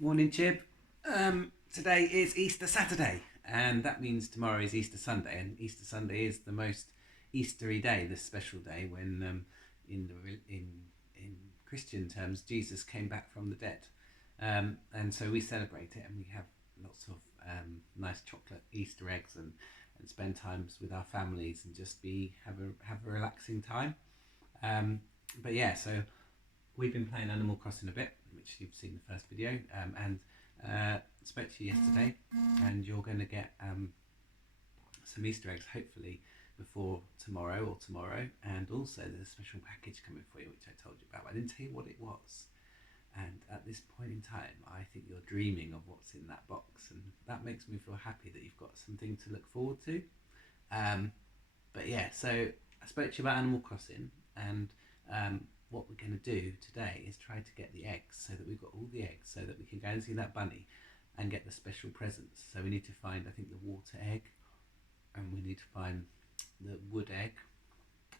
Morning, Chib. Today is Easter Saturday, and that means tomorrow is Easter Sunday. And Easter Sunday is the most Eastery day, this special day when, in the in Christian terms, Jesus came back from the dead, and so we celebrate it, and we have lots of nice chocolate Easter eggs and spend times with our families and just be have a relaxing time. Um, but yeah, so we've been playing Animal Crossing a bit, which you've seen the first video, and spoke to you yesterday, and you're going to get some Easter eggs hopefully before tomorrow, and also there's a special package coming for you, which I told you about. But I didn't tell you what it was, and at this point in time, I think you're dreaming of what's in that box, and that makes me feel happy that you've got something to look forward to. Um, but yeah, so I spoke to you about Animal Crossing, and what we're going to do today is try to get the eggs so that we've got all the eggs so that we can go and see that bunny and get the special presents. So we need to find, I think, the water egg, and we need to find the wood egg.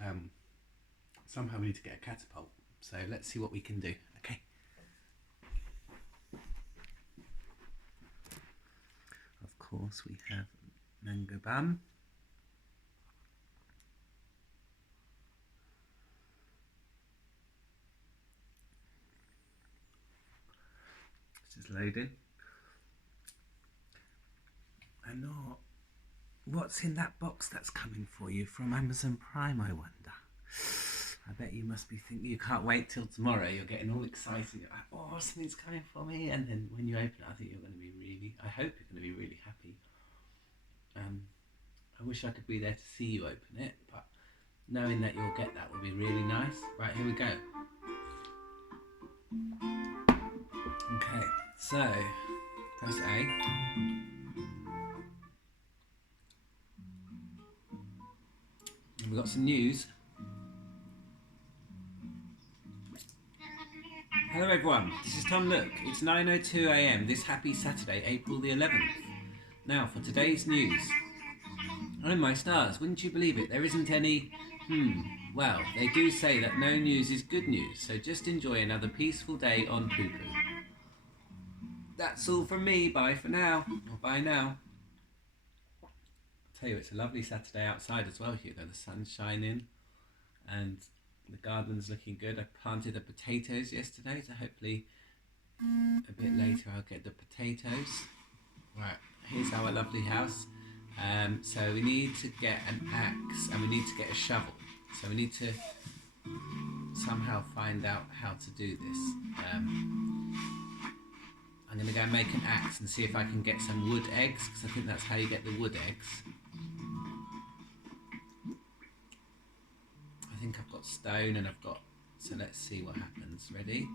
Um, Somehow we need to get a catapult. So let's see what we can do. Okay. Of course, we have Mango Bun. This is loading. I know. What's in that box that's coming for you from Amazon Prime, I wonder? I bet you must be thinking you can't wait till tomorrow. You're getting all excited. You're like, oh, something's coming for me. And then when you open it, I think you're going to be I hope you're going to be really happy. I wish I could be there to see you open it, but knowing that you'll get that will be really nice. Right, here we go. Okay, so press A. And we've got some news. Hello everyone, this is Tom Nook. It's 9:02 a.m. this happy Saturday, April the 11th. Now for today's news. Oh my stars, wouldn't you believe it? There isn't any... Well, they do say that no news is good news, so just enjoy another peaceful day on Poo Poo. That's all from me, bye for now, or bye now. I'll tell you, it's a lovely Saturday outside as well, Hugo. The sun's shining, and the garden's looking good. I planted the potatoes yesterday, so hopefully a bit later I'll get the potatoes. Right, here's our lovely house. So we need to get an axe and we need to get a shovel. So we need to somehow find out how to do this. I'm going to go and make an axe and see if I can get some wood eggs, because I think that's how you get the wood eggs. I think I've got stone and I've got... So let's see what happens. Ready?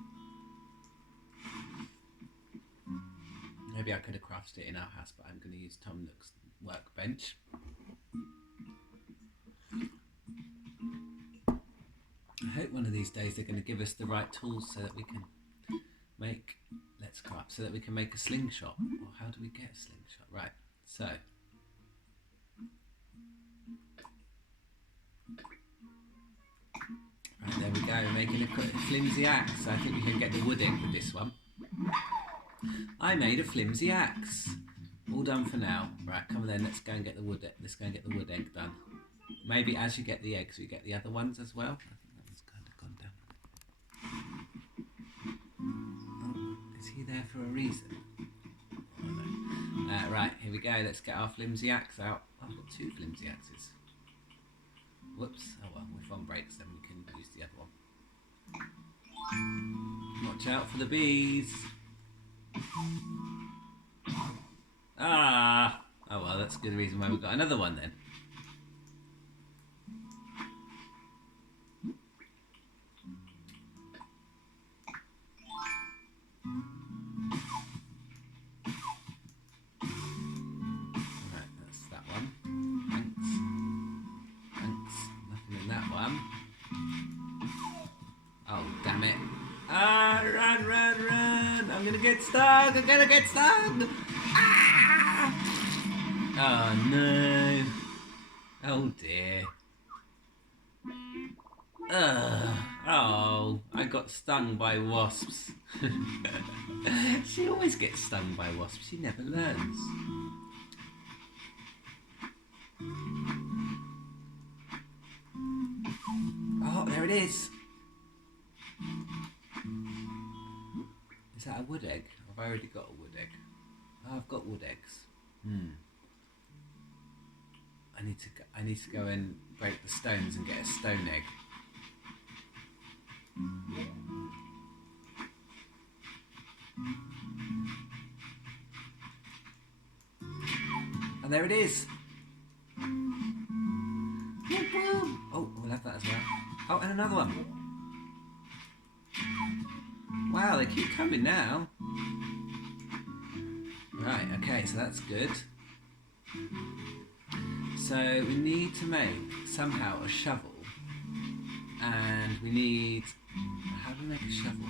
Maybe I could have crafted it in our house, but I'm going to use Tom Nook's workbench. I hope one of these days they're going to give us the right tools so that we can make... Let's go up. So that we can make a slingshot. Or how do we get a slingshot? Right, so... Right, there we go, making a flimsy axe. I think we can get the wood egg with this one. I made a flimsy axe. All done for now. Right, come on then, let's go and get the wood egg. Let's go and get the wood egg done. Maybe as you get the eggs, we get the other ones as well. I think that one's kind of gone down. Oh, is he there for a reason? Oh, no. Right, here we go. Let's get our flimsy axe out. Oh, I've got two flimsy axes. Whoops. Oh well, if one breaks, then we can use the other one. Watch out for the bees. Ah! Oh well, that's a good reason why we've got another one then. Right, that's that one. Thanks. Thanks. Nothing in that one. Oh, damn it. Ah, run, run, run! I'm gonna get stuck! I'm gonna get stuck! Ah! Oh no! Oh dear. Oh, I I got stung by wasps. She always gets stung by wasps. She never learns. Oh, there it is. Is that a wood egg? I've already got a wood egg. Oh, I've got wood eggs. I need to go and break the stones and get a stone egg. And there it is. Oh, we'll have that as well. Oh, and another one. Wow, they keep coming now. Right, okay, so that's good. So we need to make somehow a shovel. And we need... How do we make a shovel?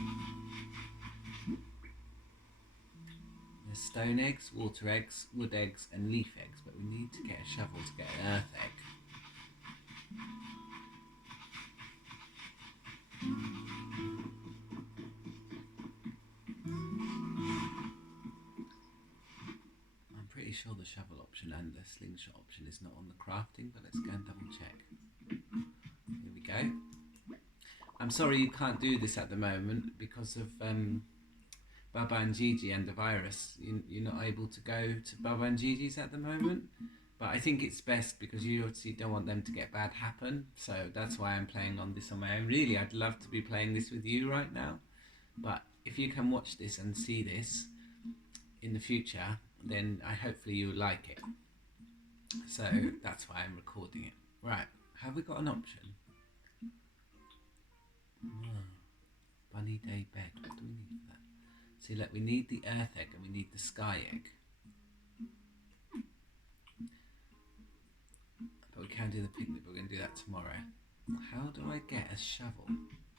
There's stone eggs, water eggs, wood eggs and leaf eggs, but we need to get a shovel to get an earth egg. I'm pretty sure the shovel option and the slingshot option is not on the crafting, but let's go and double check. Here we go. I'm sorry you can't do this at the moment because of Baba and Gigi and the virus. You're not able to go to Baba and Gigi's at the moment, but I think it's best because you obviously don't want them to get bad happen, so that's why I'm playing on this on my own. Really, I'd love to be playing this with you right now, but if you can watch this and see this in the future, then hopefully you'll like it. So that's why I'm recording it. Right, have we got an option? Bunny day bed, what do we need for that? See, look, we need the earth egg and we need the sky egg. But we can do the picnic, but we're going to do that tomorrow. How do I get a shovel?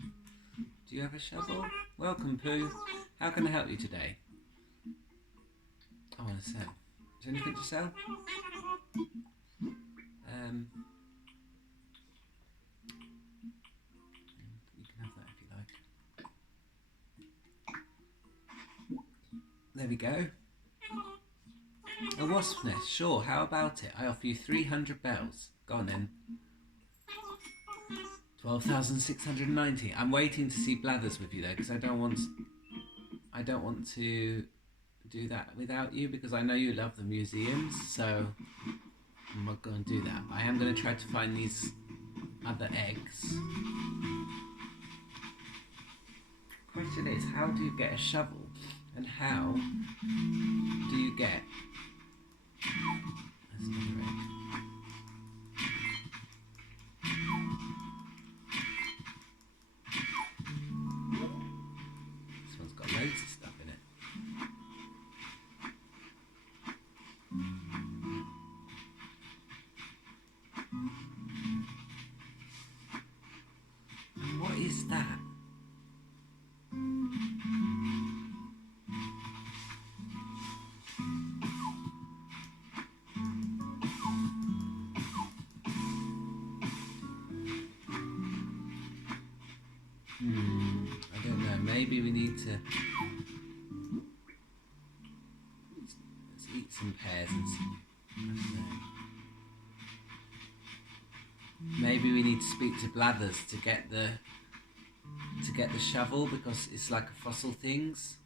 Do you have a shovel? Welcome, Pooh. How can I help you today? I want to sell. Is there anything to sell? You can have that if you like. There we go. A wasp nest, sure, how about it? I offer you 300 bells. Go on then. 12,690. I'm waiting to see Blathers with you though, because I don't want to do that without you, because I know you love the museums, so I'm not going to do that. I am going to try to find these other eggs. Question is, how do you get a shovel? And how do you get... That's another egg. This one's got loads of stuff in it. And what is that? I don't know, maybe we need to... Let's eat some pears and some... I don't know. Maybe we need to speak to Blathers to get the shovel, because it's like a fossil things.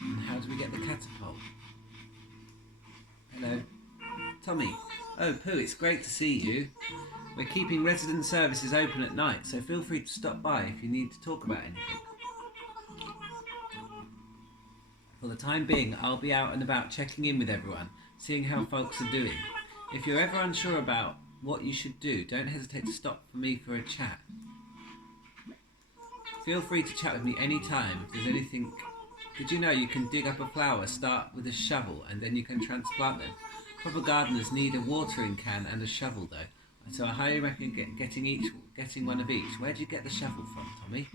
And how do we get the catapult? Hello. Tommy. Oh, Pooh, it's great to see you. We're keeping resident services open at night, so feel free to stop by if you need to talk about anything. For the time being, I'll be out and about checking in with everyone, seeing how folks are doing. If you're ever unsure about what you should do, don't hesitate to stop for me for a chat. Feel free to chat with me anytime if there's anything. Did you know you can dig up a flower, start with a shovel, and then you can transplant them? Proper gardeners need a watering can and a shovel though, so I highly recommend getting one of each. Where do you get the shovel from, Tommy?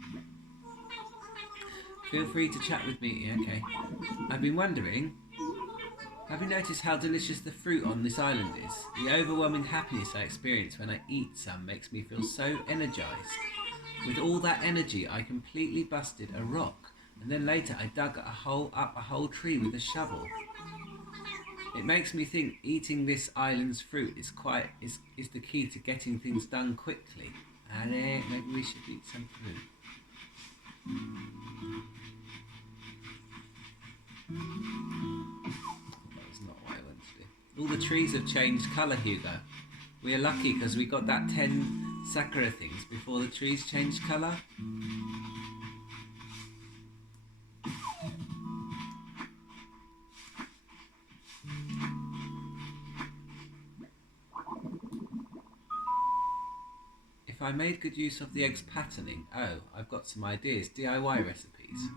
Feel free to chat with me. Okay. I've been wondering. Have you noticed how delicious the fruit on this island is? The overwhelming happiness I experience when I eat some makes me feel so energized. With all that energy, I completely busted a rock, and then later I dug up a whole tree with a shovel. It makes me think eating this island's fruit is the key to getting things done quickly. Maybe we should eat some fruit. That was not what I wanted to do. All the trees have changed colour, Hugo. We are lucky because we got that 10 sakura things before the trees changed colour. If I made good use of the eggs patterning, I've got some ideas, DIY recipes.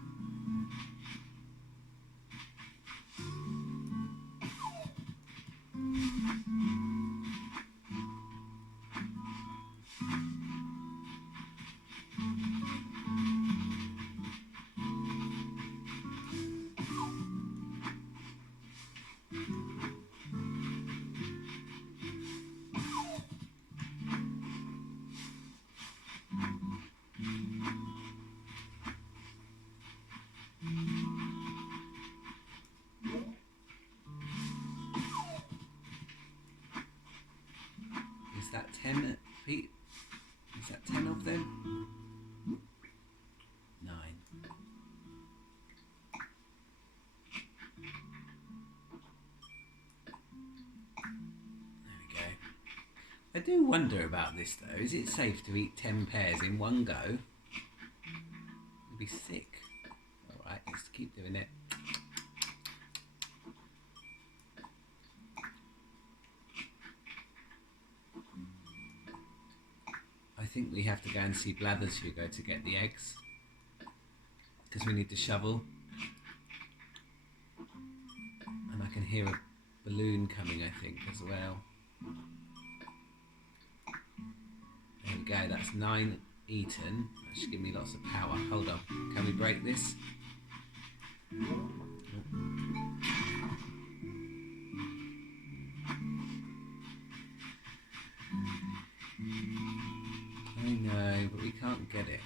Is that 10, Pete? Is that 10 of them? 9. There we go. I do wonder about this though. Is it safe to eat 10 pears in one go? You'll be sick. Alright, let's keep doing it. I think we have to go and see Blathers, Hugo, to get the eggs. Because we need the shovel. And I can hear a balloon coming, I think, as well. There we go, that's 9 eaten. That should give me lots of power. Hold on, can we break this? I know, but we can't get it.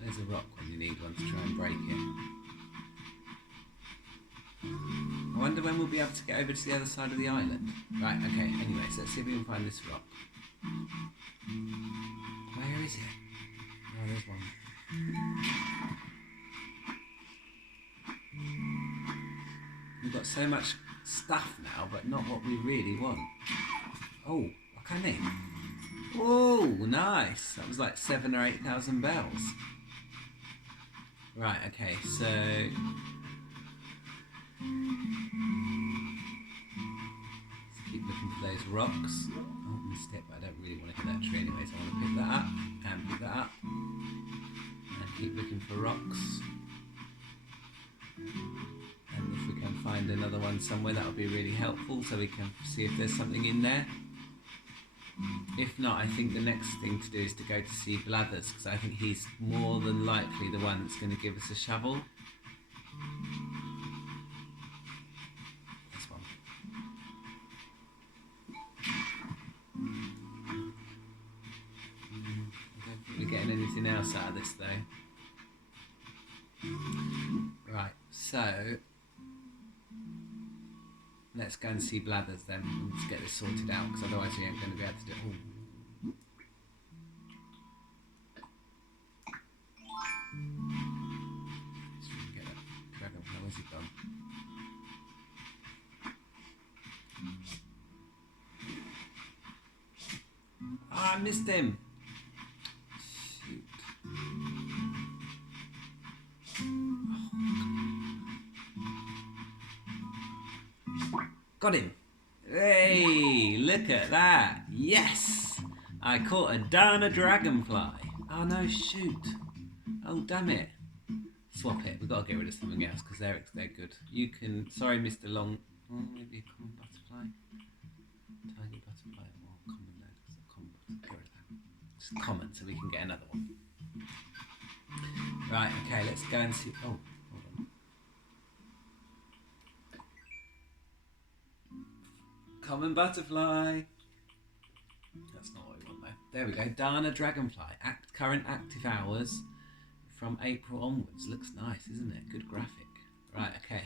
There's a rock when you need one to try and break it. I wonder when we'll be able to get over to the other side of the island. Right, okay, anyway, so let's see if we can find this rock. Where is it? Oh, there's one. We've got so much stuff now, but not what we really want. Oh, what can they? Oh, nice. That was like 7,000 or 8,000 bells. Right, okay, so... let's keep looking for those rocks. Oh, missed it, but I don't really want to hit that tree anyway, so I want to pick that up and pick that up. And keep looking for rocks. And if we can find another one somewhere, that would be really helpful, so we can see if there's something in there. If not, I think the next thing to do is to go to see Blathers, because I think he's more than likely the one that's going to give us a shovel. This one. I don't think we're getting anything else out of this though. Right, so let's go and see Blathers then. Let's get this sorted out, because otherwise we ain't going to be able to do it. Ooh. Let's try and get that dragonfly. Where's he gone? Ah, I missed him. Shoot. Got him. Hey, look at that. Yes! I caught a Dana dragonfly. Oh no, shoot. Oh, damn it. Swap it. We've got to get rid of something else because they're good. You can... sorry, Mr. Long... oh, maybe a common butterfly. Tiny butterfly. Just common, so we can get another one. Right, okay, let's go and see. Oh, hold on. Common butterfly. That's not what we want though. There we go. Dana Dragonfly. Current active hours from April onwards. Looks nice, isn't it? Good graphic. Right, okay.